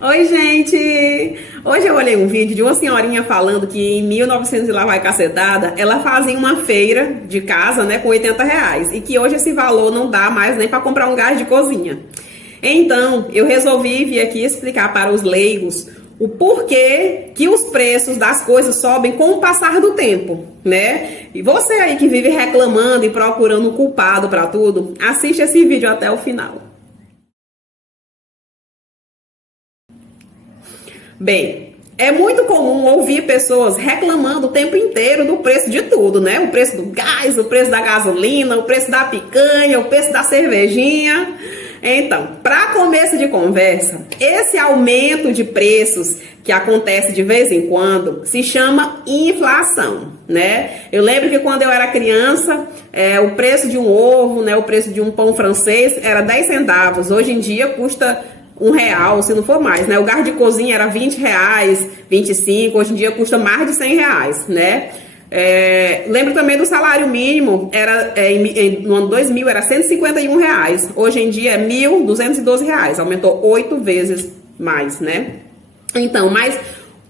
Oi, gente! Hoje eu olhei um vídeo de uma senhorinha falando que em 1900 e lá vai cacetada, ela fazia uma feira de casa, né, com R$ 80 e que hoje esse valor não dá mais nem para comprar um gás de cozinha. Então, eu resolvi vir aqui explicar para os leigos o porquê que os preços das coisas sobem com o passar do tempo, né? E você aí que vive reclamando e procurando um culpado para tudo, assiste esse vídeo até o final. Bem, é muito comum ouvir pessoas reclamando o tempo inteiro do preço de tudo, né? O preço do gás, o preço da gasolina, o preço da picanha, o preço da cervejinha. Então, para começo de conversa, esse aumento de preços que acontece de vez em quando se chama inflação, né? Eu lembro que quando eu era criança, o preço de um ovo, né, o preço de um pão francês era 10 centavos. Hoje em dia custa R$ 1, se não for mais, né? O gás de cozinha era R$ 20, 25, hoje em dia custa mais de R$ 100, né? Lembro também do salário mínimo, no ano 2000 era R$ 151, hoje em dia é R$ 1.212, aumentou 8 vezes mais, né? Então, mas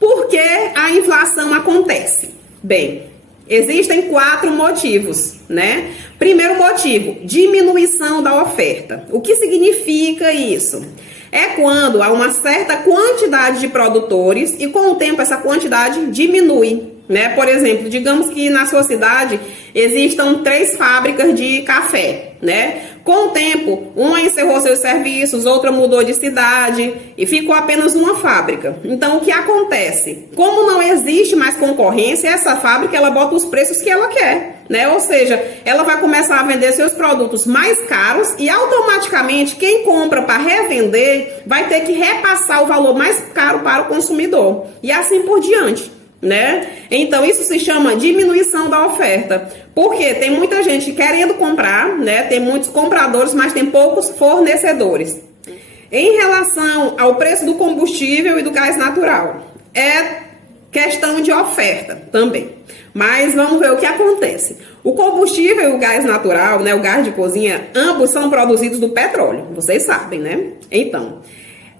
por que a inflação acontece? Bem, existem 4 motivos, né? Primeiro motivo, diminuição da oferta. O que significa isso? É quando há uma certa quantidade de produtores e com o tempo essa quantidade diminui, né? Por exemplo, digamos que na sua cidade existam 3 fábricas de café, né? Com o tempo, uma encerrou seus serviços, outra mudou de cidade e ficou apenas uma fábrica. Então, o que acontece? Como não existe mais concorrência, essa fábrica ela bota os preços que ela quer, né? Ou seja, ela vai começar a vender seus produtos mais caros e automaticamente quem compra para revender vai ter que repassar o valor mais caro para o consumidor e assim por diante, né? Então isso se chama diminuição da oferta, porque tem muita gente querendo comprar, né? Tem muitos compradores, mas tem poucos fornecedores. Em relação ao preço do combustível e do gás natural, é questão de oferta também. Mas vamos ver o que acontece. O combustível e o gás natural, né, o gás de cozinha, ambos são produzidos do petróleo, vocês sabem, né? Então,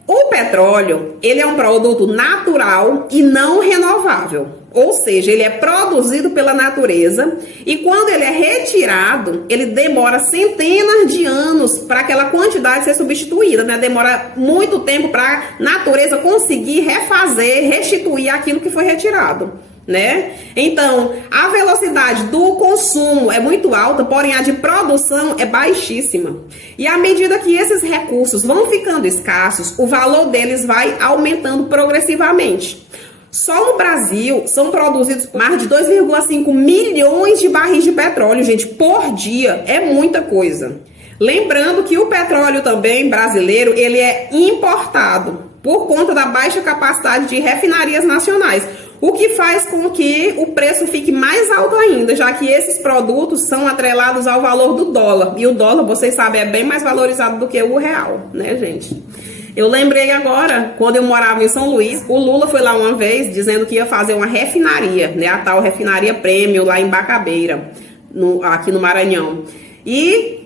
o petróleo, ele é um produto natural e não renovável, ou seja, ele é produzido pela natureza e quando ele é retirado, ele demora centenas de anos para aquela quantidade ser substituída, né? Demora muito tempo para a natureza conseguir refazer, restituir aquilo que foi retirado, né? Então, a velocidade do consumo é muito alta, porém a de produção é baixíssima. E à medida que esses recursos vão ficando escassos, o valor deles vai aumentando progressivamente. Só no Brasil são produzidos mais de 2,5 milhões de barris de petróleo, gente, por dia. É muita coisa. Lembrando que o petróleo também brasileiro, ele é importado por conta da baixa capacidade de refinarias nacionais, o que faz com que o preço fique mais alto ainda, já que esses produtos são atrelados ao valor do dólar. E o dólar, vocês sabem, é bem mais valorizado do que o real, né, gente? Eu lembrei agora, quando eu morava em São Luís, o Lula foi lá uma vez dizendo que ia fazer uma refinaria, né, a tal refinaria Prêmio lá em Bacabeira, aqui no Maranhão. E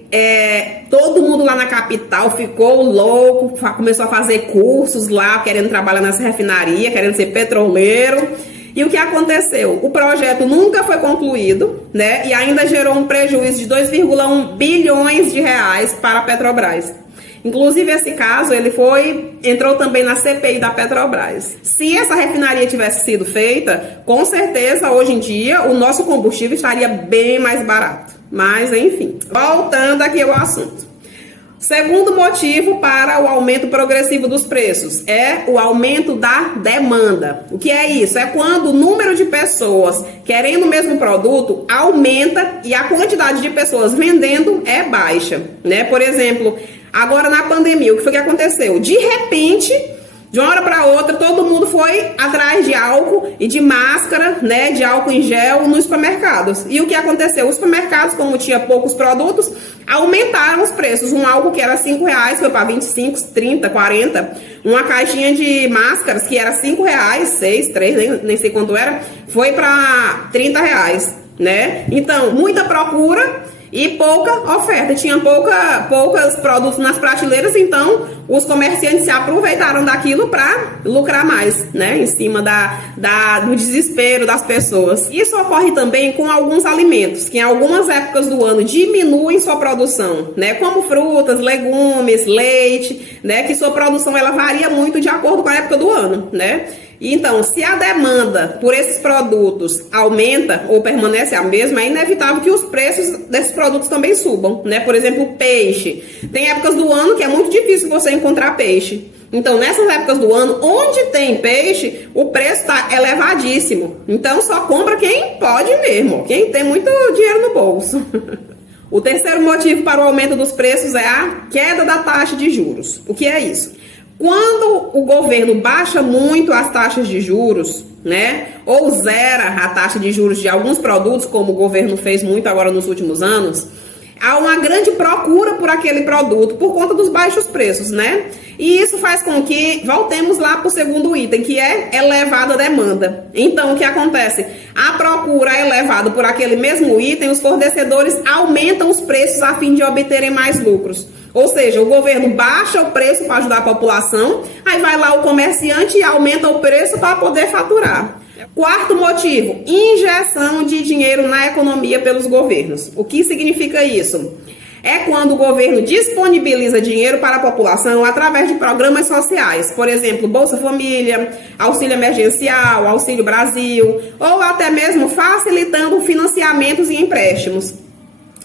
todo mundo lá na capital ficou louco, começou a fazer cursos lá, querendo trabalhar nessa refinaria, querendo ser petroleiro. E o que aconteceu? O projeto nunca foi concluído, né? E ainda gerou um prejuízo de 2,1 bilhões de reais para a Petrobras. Inclusive, esse caso, entrou também na CPI da Petrobras. Se essa refinaria tivesse sido feita, com certeza, hoje em dia, o nosso combustível estaria bem mais barato. Mas, enfim, voltando aqui ao assunto. Segundo motivo para o aumento progressivo dos preços é o aumento da demanda. O que é isso? É quando o número de pessoas querendo o mesmo produto aumenta e a quantidade de pessoas vendendo é baixa, né? Por exemplo, agora na pandemia, o que foi que aconteceu? De repente, de uma hora para outra, todo mundo foi atrás de álcool e de máscara, né, de álcool em gel nos supermercados. E o que aconteceu? Os supermercados, como tinha poucos produtos, aumentaram os preços. Um álcool que era R$ 5 foi para 25, 30, 40. Uma caixinha de máscaras que era R$ 5, 6, 3, nem sei quanto era, foi para R$ 30, né? Então, muita procura e pouca oferta, tinha poucos produtos nas prateleiras, então os comerciantes se aproveitaram daquilo para lucrar mais, né, em cima do desespero das pessoas. Isso ocorre também com alguns alimentos, que em algumas épocas do ano diminuem sua produção, né, como frutas, legumes, leite, né, que sua produção ela varia muito de acordo com a época do ano, né. Então, se a demanda por esses produtos aumenta ou permanece a mesma, é inevitável que os preços desses produtos também subam, né? Por exemplo, o peixe. Tem épocas do ano que é muito difícil você encontrar peixe. Então, nessas épocas do ano, onde tem peixe, o preço está elevadíssimo. Então, só compra quem pode mesmo, quem tem muito dinheiro no bolso. O terceiro motivo para o aumento dos preços é a queda da taxa de juros. O que é isso? Quando o governo baixa muito as taxas de juros, né, ou zera a taxa de juros de alguns produtos, como o governo fez muito agora nos últimos anos, há uma grande procura por aquele produto por conta dos baixos preços, né? E isso faz com que voltemos lá para o segundo item, que é elevada demanda. Então, o que acontece? A procura é elevada por aquele mesmo item, os fornecedores aumentam os preços a fim de obterem mais lucros. Ou seja, o governo baixa o preço para ajudar a população, aí vai lá o comerciante e aumenta o preço para poder faturar. Quarto motivo, injeção de dinheiro na economia pelos governos. O que significa isso? É quando o governo disponibiliza dinheiro para a população através de programas sociais, por exemplo, Bolsa Família, Auxílio Emergencial, Auxílio Brasil, ou até mesmo facilitando financiamentos e empréstimos.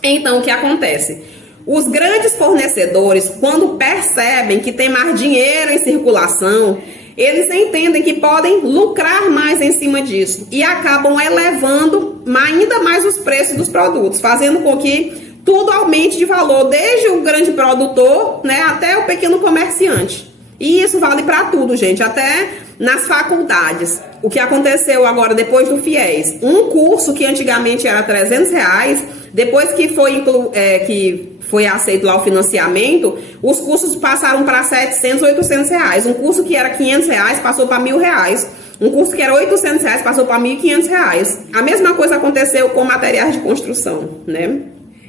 Então, o que acontece? Os grandes fornecedores, quando percebem que tem mais dinheiro em circulação, eles entendem que podem lucrar mais em cima disso e acabam elevando ainda mais os preços dos produtos, fazendo com que tudo aumente de valor, desde o grande produtor, né, até o pequeno comerciante. E isso vale para tudo, gente, até nas faculdades. O que aconteceu agora depois do FIES? Um curso que antigamente era R$300, depois que foi aceito lá o financiamento, os cursos passaram para R$700, R$800. Um curso que era R$500 passou para R$1.000. Um curso que era R$800 passou para R$1.500. A mesma coisa aconteceu com materiais de construção, né?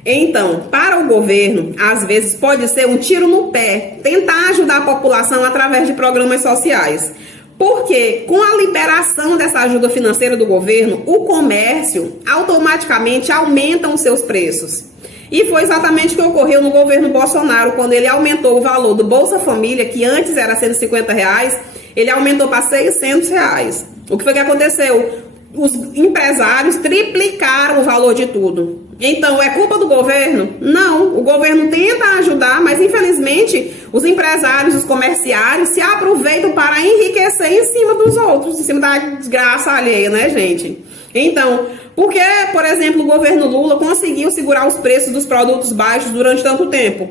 Então, para o governo, às vezes pode ser um tiro no pé tentar ajudar a população através de programas sociais. Porque com a liberação dessa ajuda financeira do governo, o comércio automaticamente aumenta os seus preços. E foi exatamente o que ocorreu no governo Bolsonaro, quando ele aumentou o valor do Bolsa Família, que antes era R$150, ele aumentou para R$600. O que foi que aconteceu? Os empresários triplicaram o valor de tudo. Então, é culpa do governo? Não, o governo tenta ajudar, mas infelizmente os empresários, os comerciários se aproveitam para enriquecer em cima dos outros, em cima da desgraça alheia, né, gente? Então, por que, por exemplo, o governo Lula conseguiu segurar os preços dos produtos baixos durante tanto tempo?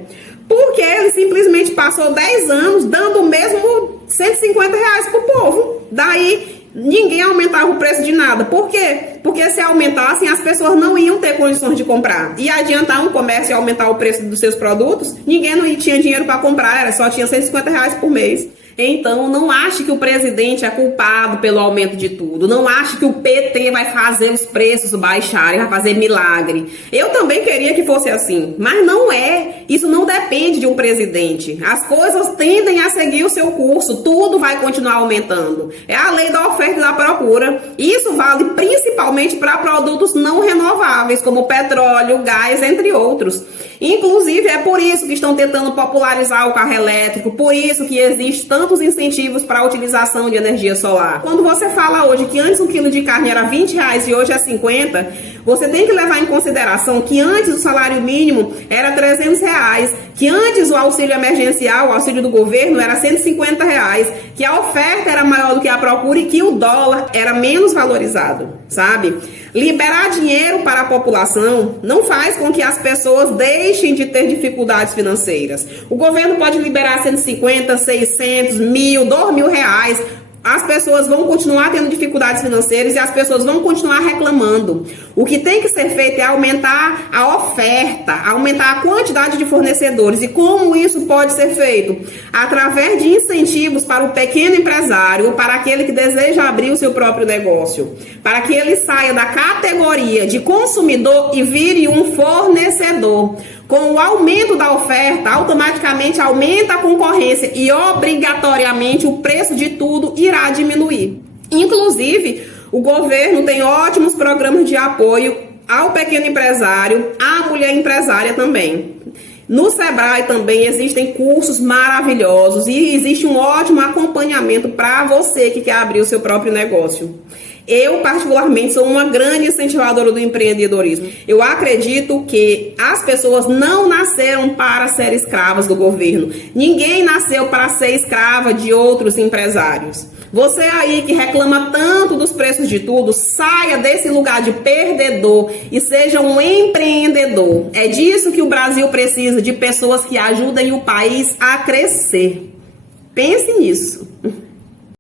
Porque ele simplesmente passou 10 anos dando o mesmo R$150 para o povo. Daí ninguém aumentava o preço de nada. Por quê? Porque se aumentassem, as pessoas não iam ter condições de comprar. E adiantar um comércio e aumentar o preço dos seus produtos, ninguém não tinha dinheiro para comprar, só tinha R$150 por mês. Então, não ache que o presidente é culpado pelo aumento de tudo. Não ache que o PT vai fazer os preços baixarem, vai fazer milagre. Eu também queria que fosse assim, mas não é. Isso não depende de um presidente. As coisas tendem a seguir o seu curso. Tudo vai continuar aumentando. É a lei da oferta e da procura. Isso vale principalmente para produtos não renováveis, como petróleo, gás, entre outros. Inclusive, é por isso que estão tentando popularizar o carro elétrico, por isso que existe tantos incentivos para a utilização de energia solar. Quando você fala hoje que antes um quilo de carne era R$20 e hoje é 50, você tem que levar em consideração que antes o salário mínimo era R$300, que antes o auxílio emergencial, o auxílio do governo, era R$150, que a oferta era maior do que a procura e que o dólar era menos valorizado, sabe? Liberar dinheiro para a população não faz com que as pessoas deixem de ter dificuldades financeiras. O governo pode liberar 150, 600, 1.000, R$2.000, as pessoas vão continuar tendo dificuldades financeiras e as pessoas vão continuar reclamando. O que tem que ser feito é aumentar a oferta, aumentar a quantidade de fornecedores. E como isso pode ser feito? Através de incentivos para o pequeno empresário, para aquele que deseja abrir o seu próprio negócio, para que ele saia da categoria de consumidor e vire um fornecedor. Com o aumento da oferta, automaticamente aumenta a concorrência e obrigatoriamente o preço de tudo irá diminuir. Inclusive, o governo tem ótimos programas de apoio ao pequeno empresário, à mulher empresária também. No Sebrae também existem cursos maravilhosos e existe um ótimo acompanhamento para você que quer abrir o seu próprio negócio. Eu, particularmente, sou uma grande incentivadora do empreendedorismo. Eu acredito que as pessoas não nasceram para ser escravas do governo. Ninguém nasceu para ser escrava de outros empresários. Você aí que reclama tanto dos preços de tudo, saia desse lugar de perdedor e seja um empreendedor. É disso que o Brasil precisa, de pessoas que ajudem o país a crescer. Pense nisso.